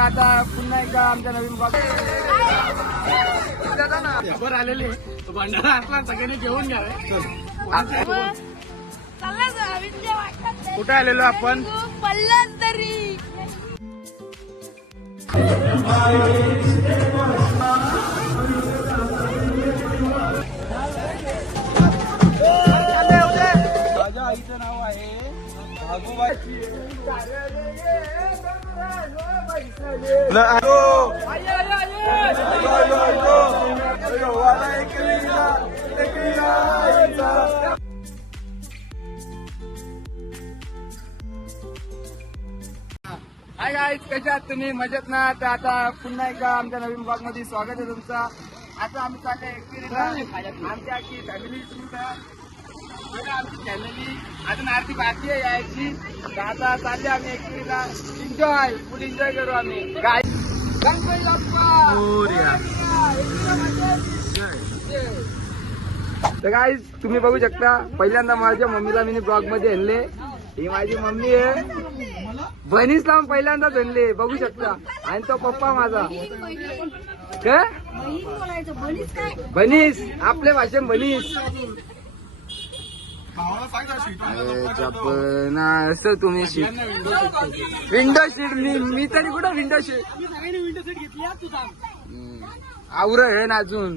आता पुन्हा एकदा आमच्या नवीन खबर आलेली भंडारा असला सगळ्यांनी घेऊन घ्यावे. कुठे आलेलो आपण? पल्लंतरी. माझ्या आईचं नाव आहे भागोबाची. हाय गाईज, कशा आहात तुम्ही? मजेत ना? तर आता पुन्हा एकदा आमच्या नवीन ब्लॉग मध्ये स्वागत आहे तुमचं. आता आम्ही चालले एकविरीला. आमच्या आजची फॅमिली आमची फॅमिली अजून अर्धी बाकी आहे यायची. तर आता चालले आम्ही एकविरीला. एन्जॉय, फुल एन्जॉय करू आम्ही. गणपती बाप्पा. तर गाईज तुम्ही बघू शकता, पहिल्यांदा माझ्या मम्मीला मी ब्लॉग मध्ये आणले. ही माझी मम्मी आहे. बनीस लावून पहिल्यांदाच आणले, बघू शकता. आणि तो पप्पा माझा. काय बनीस? आपल्या भाषेत बनीस. असं तुम्ही सीट, विंडो सीट. मी तरी कुठं विंडो सीट आवर आहे ना अजून.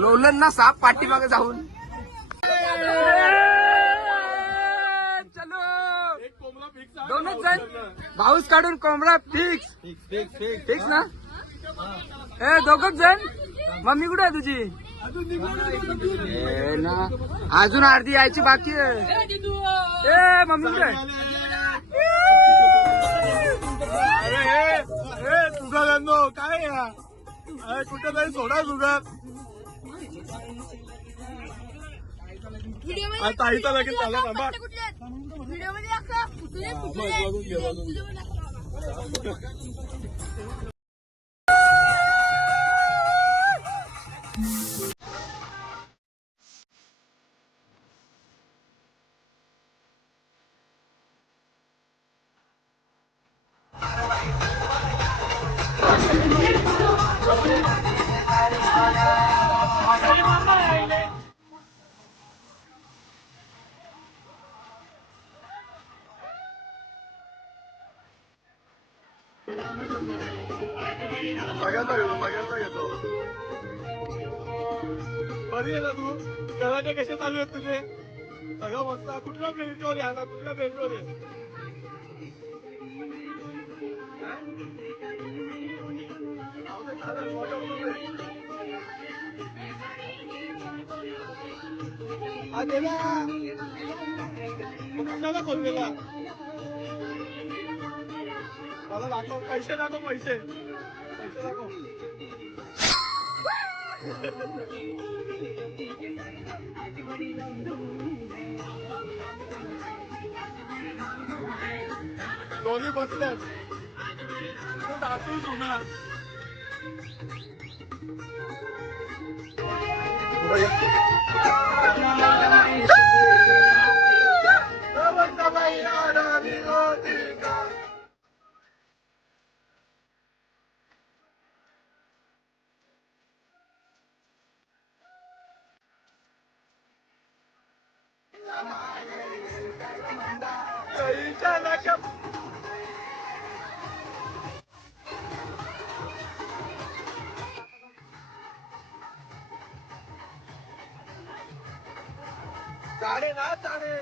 लोलन ना साप पाठीमागे जाऊन. दोनच जण पाऊस काढून कोंबडा फिक्स ना. ए दोघच जण. मम्मी कुठे आहे तुझी? ना अजून अर्धी यायची बाकी आहे. ए मम्मी कुठे आहे? तुझा धंदो काय कुठे तरी सोडा तुझा. ताईचा लगेच झाला बाबा. सगळ्यांचा घेतो. बरी आहे ना तू? घराचे कसे चालू आहेत तुझे? सगळं मस्त. कुठला बेंचवर आहे आता? कुठल्या बेंचवर आहे? कुणाला खोललेला? मला दाखव पैसे, दाखव पैसे, पैसे दाखव. दोन्ही बसल्यात. दाखव जुना. चाडे ना चाडे.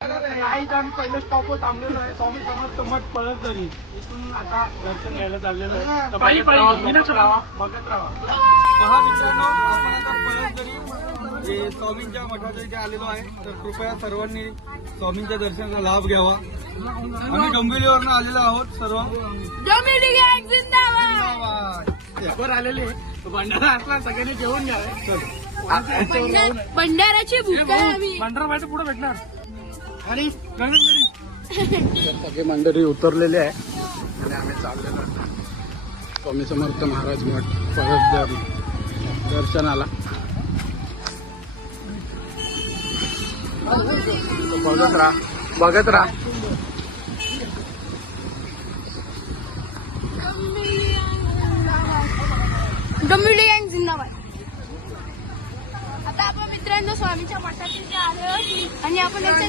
काही आम्ही पहिलं स्टॉपवर थांबलेलो आहे. स्वामी समर्थ मठ पळसदरी. इथून आता दर्शन घ्यायला चाललेलो आहे. बघत राहा. पहा मित्रांनो, आपण आता पळसदरी स्वामींच्या मठाच्या इथे आलेलो आहे. तर कृपया सर्वांनी स्वामींच्या दर्शनाचा लाभ घ्यावा. आम्ही डोंबिवलीवरून आलेलो आहोत सर्व. खबर आलेली भंडारा असला सगळ्यांनी घेऊन घ्यावे. भंडाराची भूक आहे आम्ही. भंडारा बाहेर पुढे भेटणार. आणि सगळे मंडळी उतरलेले आहे आणि आम्ही चाललेलो स्वामी समर्थ महाराज मठ परत दर्शनाला. बघत राहा. गंभीर गँग जिंदाबाद. आता आपण मित्रांनो स्वामीच्या मठात इथे आलो आणि आपण याच्या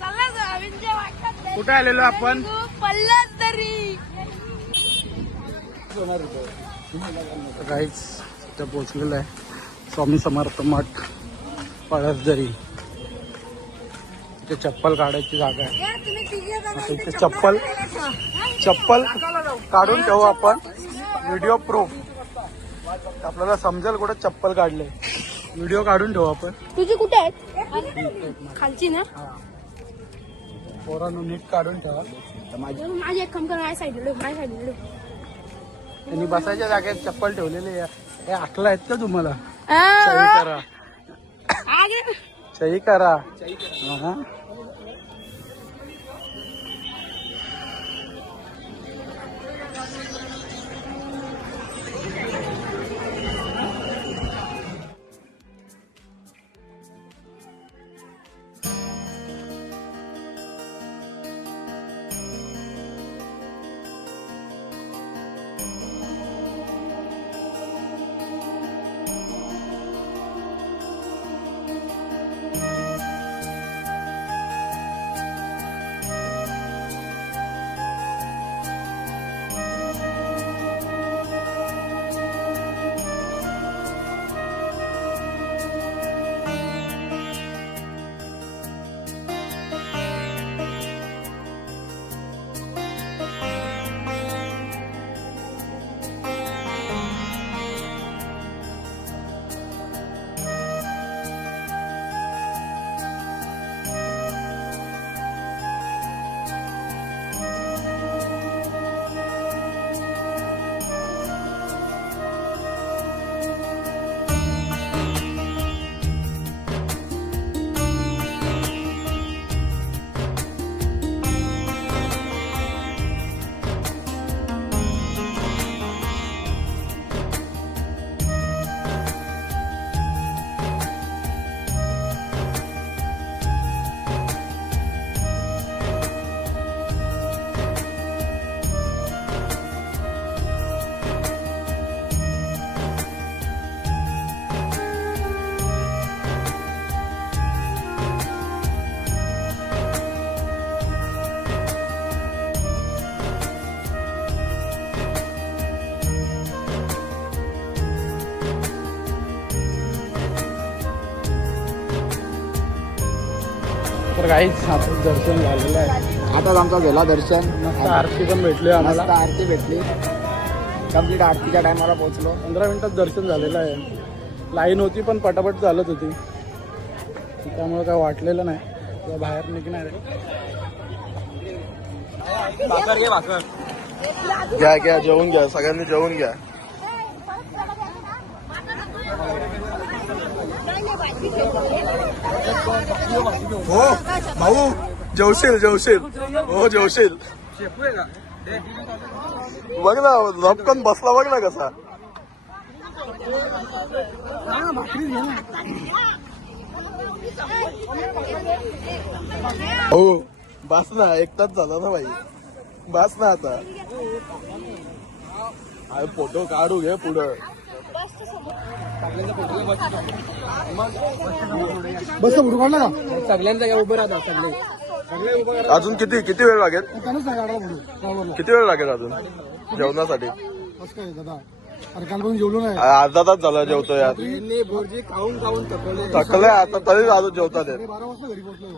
चला स्वामींच्या मठात कुठे आलेलो आपण? पल्लस दरी. काहीच इथं पोहोचलेलं आहे. स्वामी समर्थ मठ पळसदरी. इथे चप्पल काढायची जागा आहे. आता इथे चप्पल काढून ठेवू आपण. व्हिडिओ प्रूफ आपल्याला समजेल कुठे चप्पल काढले. व्हिडिओ काढून ठेवू आपण. तुझी कुठे आहेत? खालची ना. पोरांनो नीट काढून ठेवा. माझी एक काम कर. माझ्या साईडला त्यांनी बसायच्या जागेत चप्पल ठेवलेले. हे आखला आहेत का तुम्हाला? सही करा. सही करा. हा. तर काहीच आपलं दर्शन झालेलं आहे. आताच आमचा गेला दर्शन. मस्त आरती पण भेटली आम्हाला. मस्त आरती भेटली. कम्प्लीट आरतीच्या टायमाला पोहोचलो. 15 मिनिटात दर्शन झालेलं आहे. लाईन होती पण पटापट चालत होती, त्यामुळे काय वाटलेलं नाही. तेव्हा बाहेर निघणार आहे. घ्या घ्या, जेवून घ्या, सगळ्यांनी जेवून घ्या. हो भाऊ, जेवशील जेवशील. हो जेवशील. बघ ना झपकन बसला, बघ ना कसा. हो बस ना, एक तास झाला ना भाई, बस ना आता. फोटो काढू घे पुढं. बस फोटो काढला का? सगळ्यांचा काय उभं राहतात सगळे. अजून किती वेळ लागेल? किती वेळ लागेल अजून जेवणासाठी? दादा अरे काल पण जेवलो नाही. अर्धा तास झाला जेवतो यार. भोरजी खाऊन खाऊन थकलंय आता तरी अजून जेवतात. 12 वाजता घरी पोहोचलो.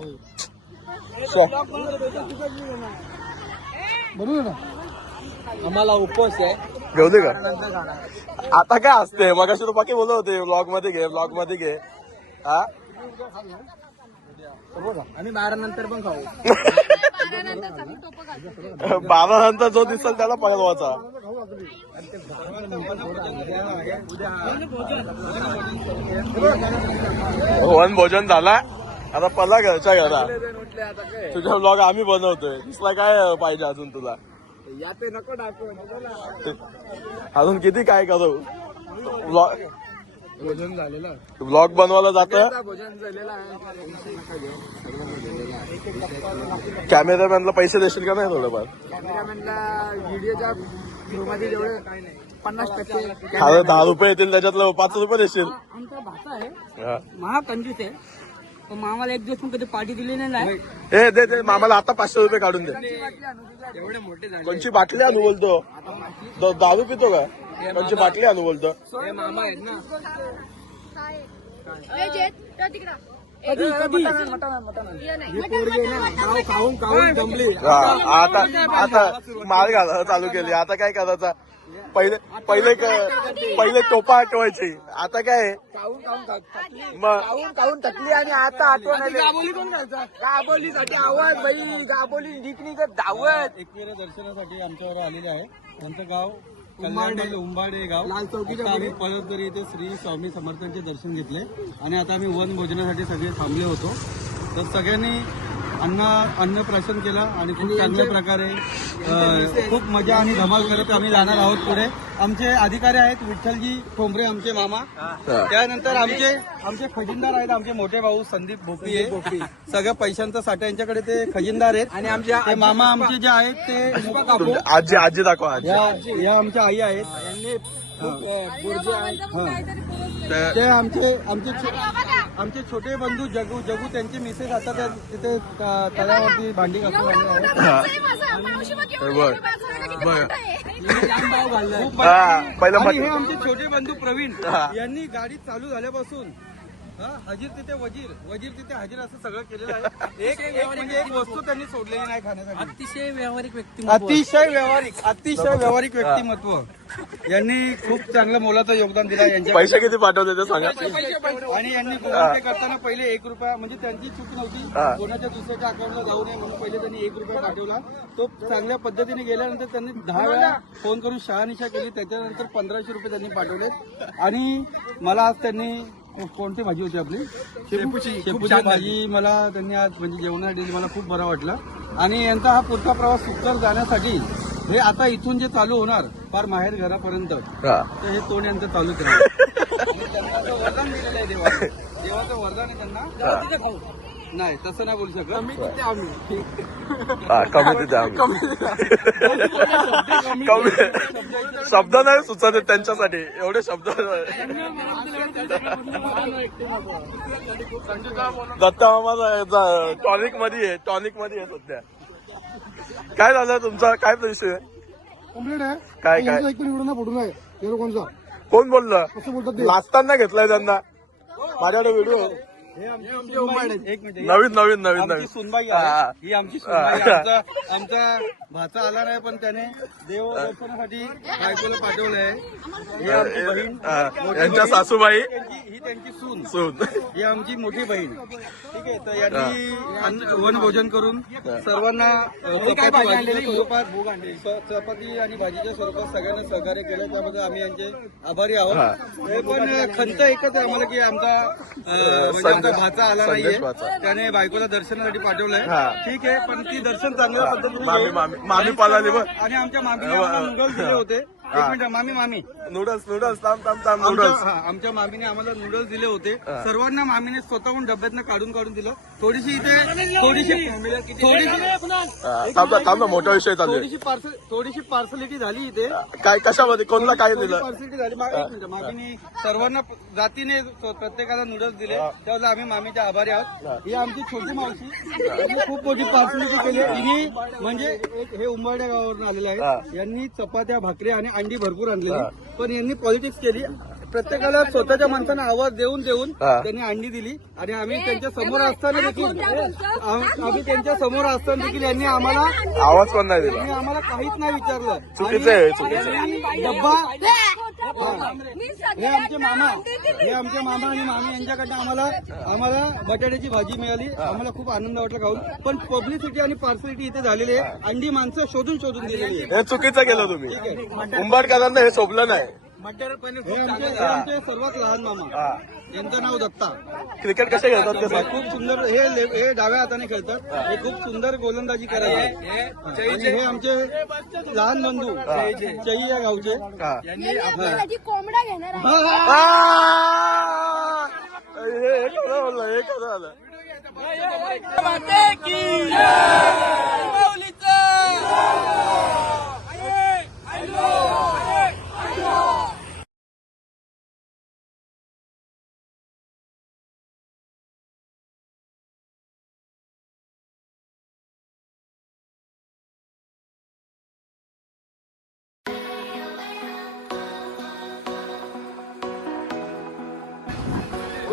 बरोबर ना. आम्हाला उपवास आहे. घेऊ दे का आता? काय असते मग अशी बाकी बोलत होते ब्लॉग मध्ये घे, ब्लॉग मध्ये घे. हा आम्ही 12 नंतर पण खाऊ. 12 नंतर जो दिसल त्याला पळवाचा. वन भोजन झाला, आता पला घरच्या घरा. तुझा ब्लॉग आम्ही बनवतोय, दिसला काय पाहिजे अजून तुला? या ते नको टाकू. अजून किती काय करू? भोजन झालेलं आहे. ब्लॉग बनवायला जात भोजन झालेलं आहे. कॅमेरामॅनला पैसे देशील का नाही थोडंफार? कॅमेरामॅनला व्हिडिओच्या मध्ये जेवढे 50% 10 रुपये येतील त्याच्यातलं 5 रुपये देशील. आमचा भाचा आहे हा. महा कंजूस आहे पण मामाला एक दिवस पण कधी पार्टी दिली नाही. ए दे मामाला आता 500 रुपये काढून दे. एवढे मोठे झाले. कोणची बाटली आणू बोलतो? दारू पितो का? कोणची बाटली आणू बोलतो? हे मामा आहेत ना. खाऊन जमली. आता माल घालायला चालू केली. आता काय करायचा? पहिले टोपा आठवायची. आता काय मग खाऊन थकली आणि आता आठवण आली. गाबोली कोण खायचा? गाबोलीसाठी आवाज बाई. गाबोली निकनिकत धावत. एकविरा दर्शनासाठी आमच्यावर आलेले आहे. त्यांचं गाव कल्याण उंबाडे गाव. लाल चौकीच्या आम्ही परत तरी इथे श्री स्वामी समर्थांचे दर्शन घेतले आणि आता आम्ही वन भोजनासाठी सगळे थांबले होतो. तर सगळ्यांनी अन्न प्राशन केला आणि खूप चांगल्या प्रकारे खूप मजा आणि धमाल करत आम्ही जाणार आहोत पुढे. आमचे अधिकारी आहेत विठ्ठलजी ठोंबरे आमचे मामा. त्यानंतर आमचे खजिनदार आहेत आमचे मोठे भाऊ संदीप भोपी आहे. सगळ्या पैशांचा साठा यांच्याकडे ते खजिनदार आहेत आणि आमचे मामा आमचे जे आहेत ते आजी दाखवा. आजी या आमच्या आई आहेत. ते आमचे छोटे बंधू जगू त्यांचे मिसेस आता तिथे तळ्यावरती भांडी घासून आले पहिलं आणि हे आमचे छोटे बंधू प्रवीण यांनी गाडी चालू झाल्यापासून हजीर तिथे वजीर तिथे हजीर असं सगळं केलेलं आहे. एक म्हणजे एक वस्तू त्यांनी सोडलेली नाही खाण्यासाठी. अतिशय व्यावहारिक व्यक्तिमत्व यांनी खूप चांगलं मोलाचं योगदान दिलं यांच्या. पैसे किती पाठवले ते सांगा. आणि यांनी गुगल पे करताना पहिले 1 रुपया म्हणजे त्यांची चूक नव्हती. कोणाच्या दुसऱ्याच्या अकाउंटला जाऊ नये म्हणून पहिले त्यांनी 1 रुपया पाठवला. तो चांगल्या पद्धतीने गेल्यानंतर त्यांनी 10 वेळा फोन करून शहानिशा केली. त्याच्यानंतर 1500 रुपये त्यांनी पाठवले. आणि मला आज त्यांनी कोणती भाजी होती आपली शेपूची भाजी मला त्यांनी आज म्हणजे जेवणाला दिली. मला खूप बरं वाटलं. आणि यांचा हा पुढचा प्रवास सुखकर जाण्यासाठी हे आता इथून जे चालू होणार फार माहेर घरापर्यंत तर हे तोंड यांचं चालू केलं. त्यांना वरदान दिलेलं आहे देवाचं वरदान आहे त्यांना. नाही तसं नाही बोलू शकत. कमी तिथे कमी शब्द नाही सुचत त्यांच्यासाठी एवढे शब्द. दत्ता मामा टॉनिक मध्ये आहे सध्या. काय झालं तुमचा? काय विषय कंप्लीट आहे. काय एक पण व्हिडिओ फोटो नाही हे लोकांचा. कोण बोललं? कसं बोलतात लाजताना घेतलाय त्यांना. माझ्याकडे व्हिडिओ आहे. एक मिनिट नवीन सुनबाई आहे. ही आमची सुनबाई. आमचा भाचा आला नाही पण त्याने देव दर्शनासाठी बायकोला पाठवलंय. ही आमची बहीण यांच्या सासूबाई ही त्यांची सून ही आमची मोठी बहीण. ठीक आहे. तर यांनी वन भोजन करून सर्वांना चपाती आणि भाजीच्या स्वरूपात सगळ्यांना सहकार्य केलं. त्याबद्दल आम्ही यांचे आभारी आहोत. हे पण खंत एकच आहे आम्हाला की आमचा भाचा आला नाहीये. त्याने बायकोला दर्शनासाठी पाठवलंय. ठीक आहे. पण ती दर्शन चांगल्या पद्धतीने मामी पालाली बघ. आणि आमच्या मामीने नूडल्स दिले होते. एक मिनिट मामी नूडल्स नूडल्स आमच्या मामीने आम्हाला नूडल्स दिले होते. सर्वांना मामीने स्वतःहून डब्यातनं काढून दिलं. थोडीशी मोठा विषय चालू आहे. थोडीशी पार्सलिटी झाली इथे. काय कशामध्ये कोणला काय दिलं? पार्सलिटी झाली. मामीने सर्वांना जातीने प्रत्येकाला नूडल्स दिले. त्यावेळेला आम्ही मामीचे आभारी आहोत. ही आमची छोटी मावशी यांनी खूप मोठी पार्सलिटी केली. तिने म्हणजे हे उंबाड्या गावावरून आलेलं आहे. यांनी चपात्या भाकरी आणि अंडी भरपूर आणलेली. पण यांनी पॉलिटिक्स केली. प्रत्येकाला स्वतःच्या माणसांना आवाज देऊन त्यांनी अंडी दिली. आणि आम्ही त्यांच्या समोर असताना देखील यांनी आम्हाला आवाज पण नाही दिला. आम्हाला काहीच नाही विचारलं. चुकीचं आहे. डब्बा हे आमचे मामा आणि मामी यांच्याकडनं आम्हाला बटाट्याची भाजी मिळाली. आम्हाला खूप आनंद वाटला खाऊन. पण पब्लिसिटी आणि पार्सलिटी इथे झालेली आहे. अंडी माणसं शोधून दिलेली आहे. हे चुकीचं केलं तुम्ही. उंबाडकरांना हे शोभलं नाही. आमचे सर्वात लहान मामा हा. यांचं नाव दत्ता. क्रिकेट कसे खेळतात ते सांग. खूप सुंदर हे डाव्या हाताने खेळतात. हे खूप सुंदर गोलंदाजी करायचे. आणि हे आमचे लहान बंधू चई या गावचे. हा. यांनी कोंबडा घेणार आहे. आ! हे खरं बोललं, हे खरं आलं.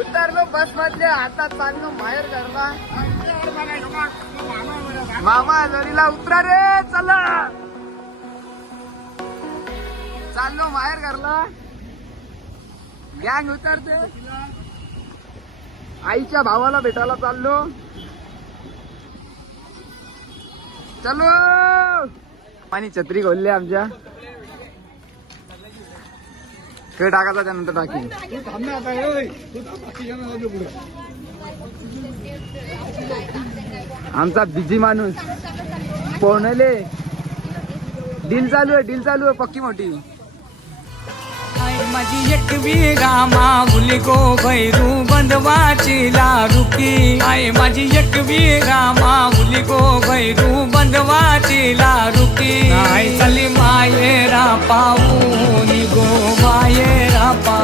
उतरलो बस मधले, आता चाललो माहेर घरला. मामा जरीला उतरा रे, चला चाललो माहेर घरला. गँग उतरते. आईच्या भावाला भेटायला चाललो. चलो. पाणी छत्री खोलले आमच्या. खेळ टाकायचा त्यानंतर टाकी. आमचा बिझी माणूस पोहणले. डील चालू आहे पक्की मोठी. माझी एकवी रामा मुली गो भैरू बंधवाची लाडुकी. आहे माझी एकवी रामा मुली गो भैरू बंधवाची लाडुकी. नाही चली मायेरा पाहून गो मायेरा पाहू.